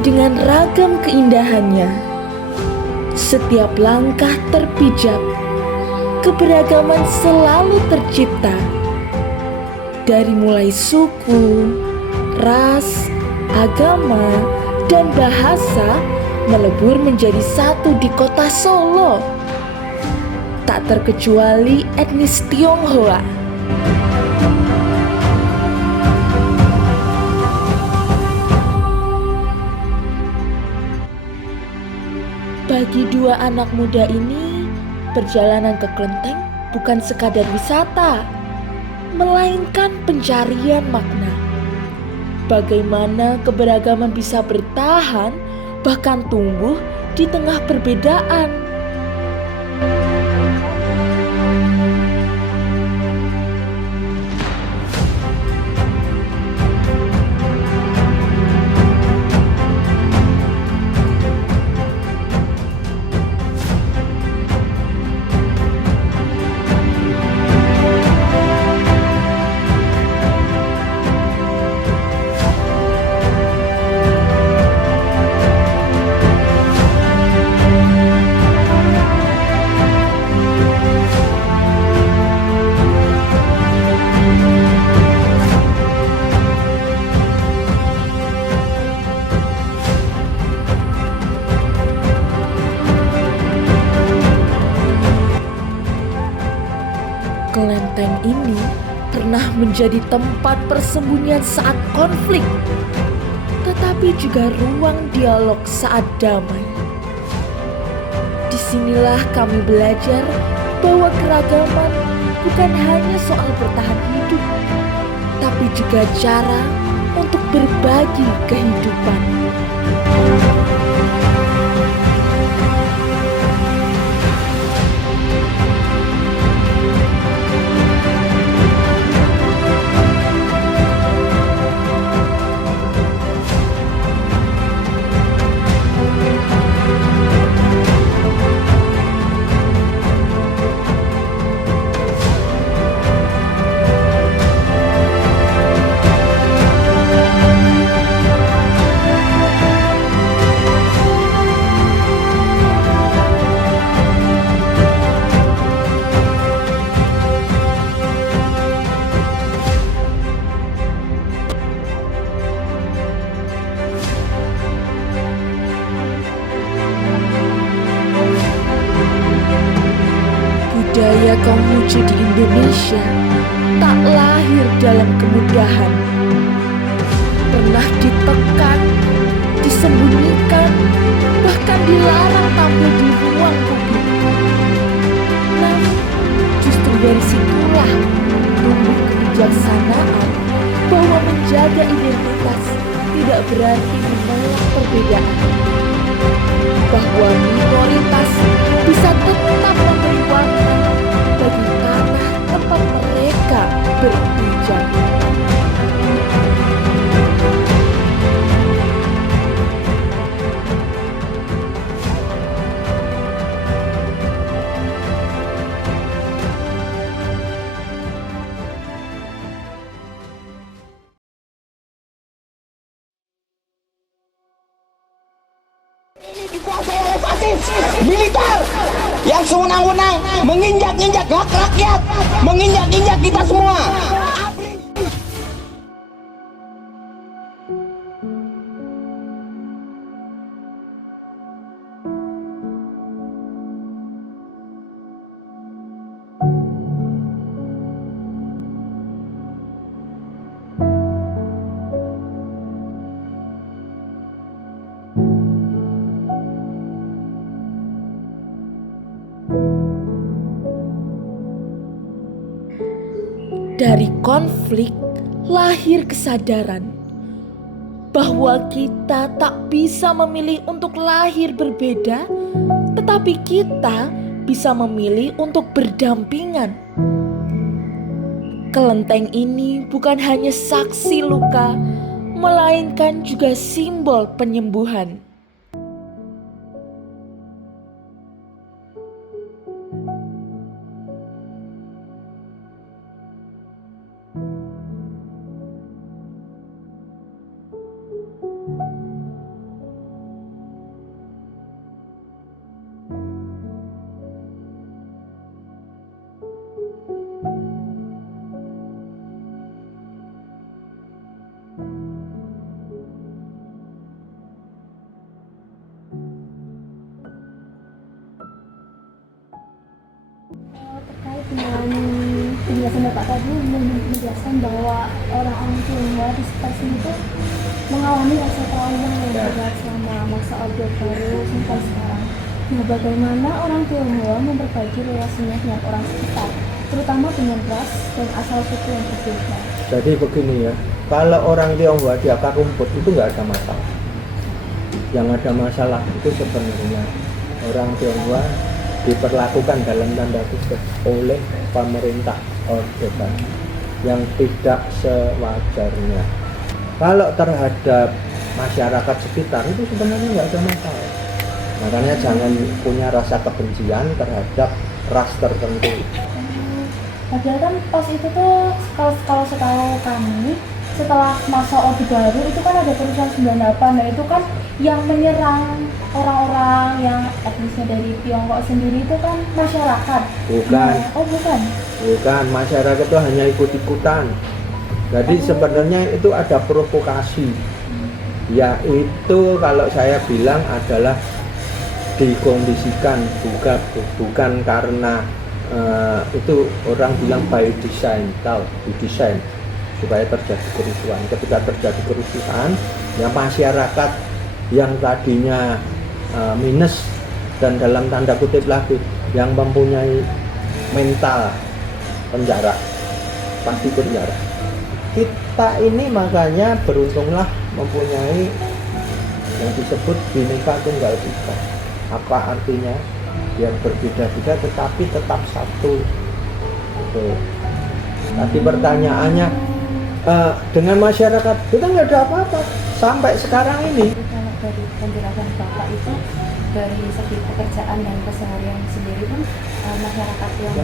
dengan ragam keindahannya. Setiap langkah terpijak, keberagaman selalu tercipta. Dari mulai suku, ras, agama, dan bahasa melebur menjadi satu di kota Solo. Tak terkecuali etnis Tionghoa. Bagi dua anak muda ini, perjalanan ke Klenteng bukan sekadar wisata, melainkan pencarian makna. Bagaimana keberagaman bisa bertahan, bahkan tumbuh di tengah perbedaan. Kelenteng ini pernah menjadi tempat persembunyian saat konflik, tetapi juga ruang dialog saat damai. Disinilah kami belajar bahwa keragaman bukan hanya soal bertahan hidup, tapi juga cara untuk berbagi kehidupan. Budaya kaum Muji di Indonesia tak lahir dalam kemudahan. Pernah ditekan, disembunyikan, bahkan dilarang tampil di ruang publik. Namun, justru dari situlah tumbuh kebijaksanaan bahwa menjaga identitas tidak berarti menolak perbedaan. Bahwa minoritas bisa tetap memberi warna bagi tanah tempat mereka berpijak. Dikuasai oleh fasis militer yang sewenang-wenang menginjak-injak hak rakyat, menginjak-injak kita semua. Dari konflik lahir kesadaran bahwa kita tak bisa memilih untuk lahir berbeda, tetapi kita bisa memilih untuk berdampingan. Kelenteng ini bukan hanya saksi luka, melainkan juga simbol penyembuhan. dengan penjelasan Bapak tadi menjelaskan bahwa orang-orang Tionghoa di sekitar sini itu mengalami rasa trauma yang berat selama masa Orde Baru sampai sekarang. Nah, bagaimana orang Tionghoa memperbaiki relasinya dengan orang sekitar, terutama dengan ras dan asal suku yang berbeda? Jadi begini ya, kalau orang Tionghoa di akar rumput itu nggak ada masalah. Yang ada masalah itu sebenarnya orang Tionghoa diperlakukan dalam tanda kutip oleh pemerintah Orde Baru yang tidak sewajarnya. Kalau terhadap masyarakat sekitar itu sebenarnya nggak ada masalah. Makanya jangan punya rasa kebencian terhadap ras tertentu. Padahal kan pas itu tuh kalau setahu kami setelah masa Orde Baru itu kan ada kerusuhan 98. Nah itu kan yang menyerang orang-orang yang etnisnya dari Tiongkok sendiri itu kan masyarakat. Bukan. Bukan, Masyarakat itu hanya ikut-ikutan. Jadi sebenarnya itu ada provokasi. Yaitu kalau saya bilang adalah dikondisikan, bukan karena itu orang bilang by design, didesain supaya terjadi kerusuhan. Ketika terjadi kerusuhan, ya masyarakat yang tadinya minus dan dalam tanda kutip lagi yang mempunyai mental penjara pasti penjara. Kita ini makanya beruntunglah mempunyai yang disebut Bhinneka Tunggal Ika. Apa artinya? Yang berbeda-beda tetapi tetap satu. Gitu. Tadi pertanyaannya dengan masyarakat kita nggak ada apa-apa sampai sekarang ini. Kalau dari penjelasan Bapak itu dari segi pekerjaan dan keseharian sendiri pun masyarakat yang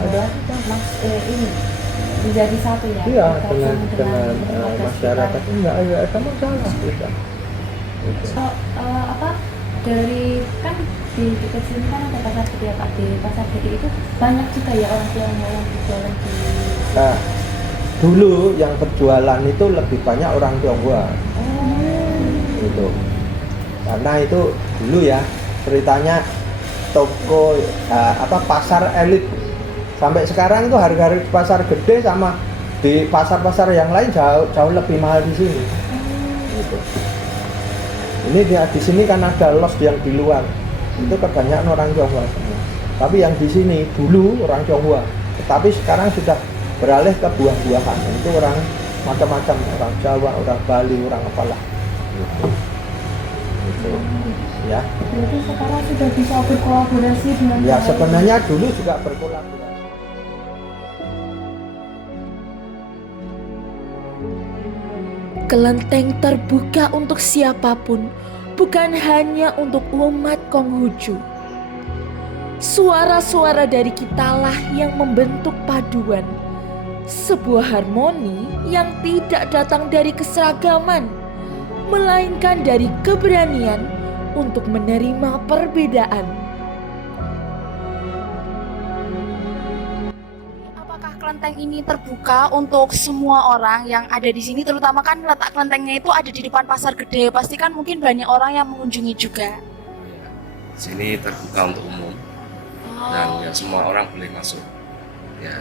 ini menjadi satu ya. Iya, dengan masyarakat enggak ada masalah kita. Dari kan di dekat sini kan ada pasar gede, Pak. Di pasar gede itu banyak juga ya orang Tionghoa yang berjualan di Nah, dulu yang berjualan itu lebih banyak orang Tionghoa. Gitu. Karena itu dulu ya ceritanya toko pasar elit. Sampai sekarang itu harga-harga di pasar gede sama di pasar-pasar yang lain jauh lebih mahal di sini. Gitu. Ini di sini kan ada los yang di luar. Itu kebanyakan orang Tionghoa semua. Tapi yang di sini dulu orang Tionghoa, tetapi sekarang sudah beralih ke buah-buahan. Itu orang macam-macam, orang Jawa, orang Bali, orang apalah. Gitu. Ya. Berarti sekarang sudah bisa berkolaborasi dengan ya sebenarnya dulu juga berkolaborasi. Kelenteng terbuka untuk siapapun, bukan hanya untuk umat Konghucu. Suara-suara dari kitalah yang membentuk paduan, sebuah harmoni yang tidak datang dari keseragaman, melainkan dari keberanian untuk menerima perbedaan. Apakah kelenteng ini terbuka untuk semua orang yang ada di sini, terutama kan letak kelentengnya itu ada di depan pasar gede, pasti kan mungkin banyak orang yang mengunjungi juga. Sini terbuka untuk umum dan ya semua orang boleh masuk. Ya.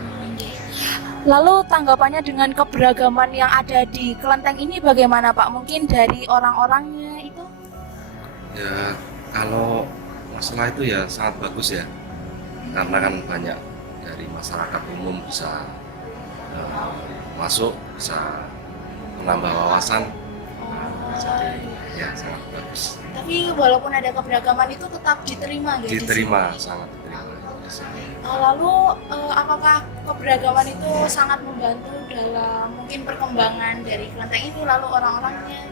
Lalu tanggapannya dengan keberagaman yang ada di kelenteng ini bagaimana Pak? Mungkin dari orang-orangnya itu? Ya kalau masalah itu ya sangat bagus ya, karena kan banyak dari masyarakat umum bisa masuk, bisa menambah wawasan, jadi ya sangat bagus. Tapi walaupun ada keberagaman itu tetap diterima gitu? Diterima, sangat diterima. Lalu apakah keberagaman itu sangat membantu dalam mungkin perkembangan dari kelenteng ini, lalu orang-orangnya?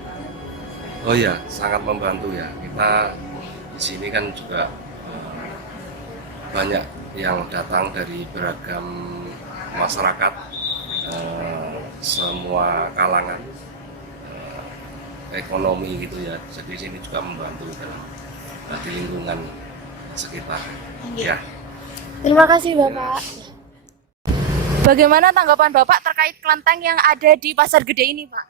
Oh ya, sangat membantu ya. Kita di sini kan juga banyak yang datang dari beragam masyarakat, semua kalangan, ekonomi gitu ya. Jadi di sini juga membantu dalam di lingkungan sekitar. Ya. Terima kasih Bapak. Bagaimana tanggapan Bapak terkait kelenteng yang ada di Pasar Gede ini, Pak?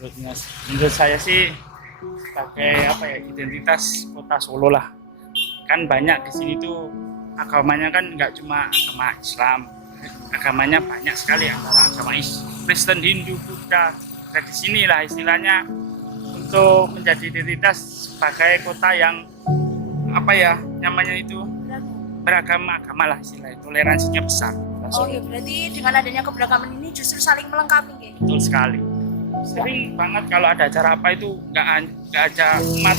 Menurut saya sih sebagai identitas kota Solo lah. Kan banyak di sini tuh agamanya kan nggak cuma agama Islam, agamanya banyak sekali, antara agama Kristen, Hindu, Buddha. Nah, di sinilah istilahnya untuk menjadi identitas sebagai kota yang apa ya namanya itu beragama agama lah istilahnya, toleransinya besar. Oh iya, berarti dengan adanya keberagaman ini justru saling melengkapi ya? Betul sekali. Sering banget kalau ada acara apa itu nggak ada umat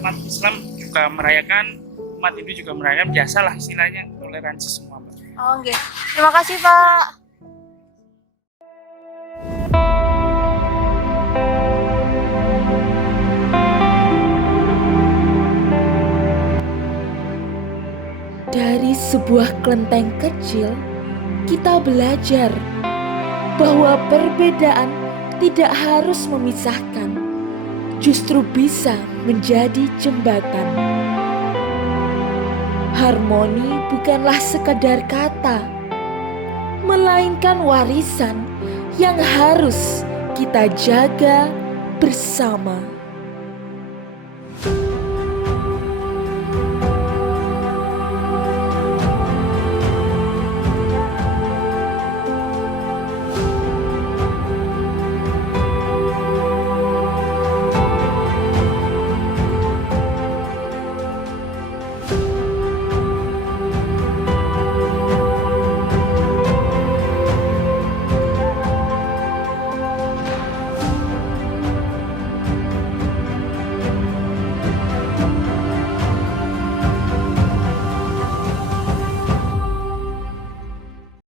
umat Islam juga merayakan, umat Hindu juga merayakan, biasalah istilahnya toleransi semua. Oh oke, terima kasih Pak. Dari sebuah kelenteng kecil, kita belajar bahwa perbedaan tidak harus memisahkan, justru bisa menjadi jembatan. Harmoni bukanlah sekadar kata, melainkan warisan yang harus kita jaga bersama.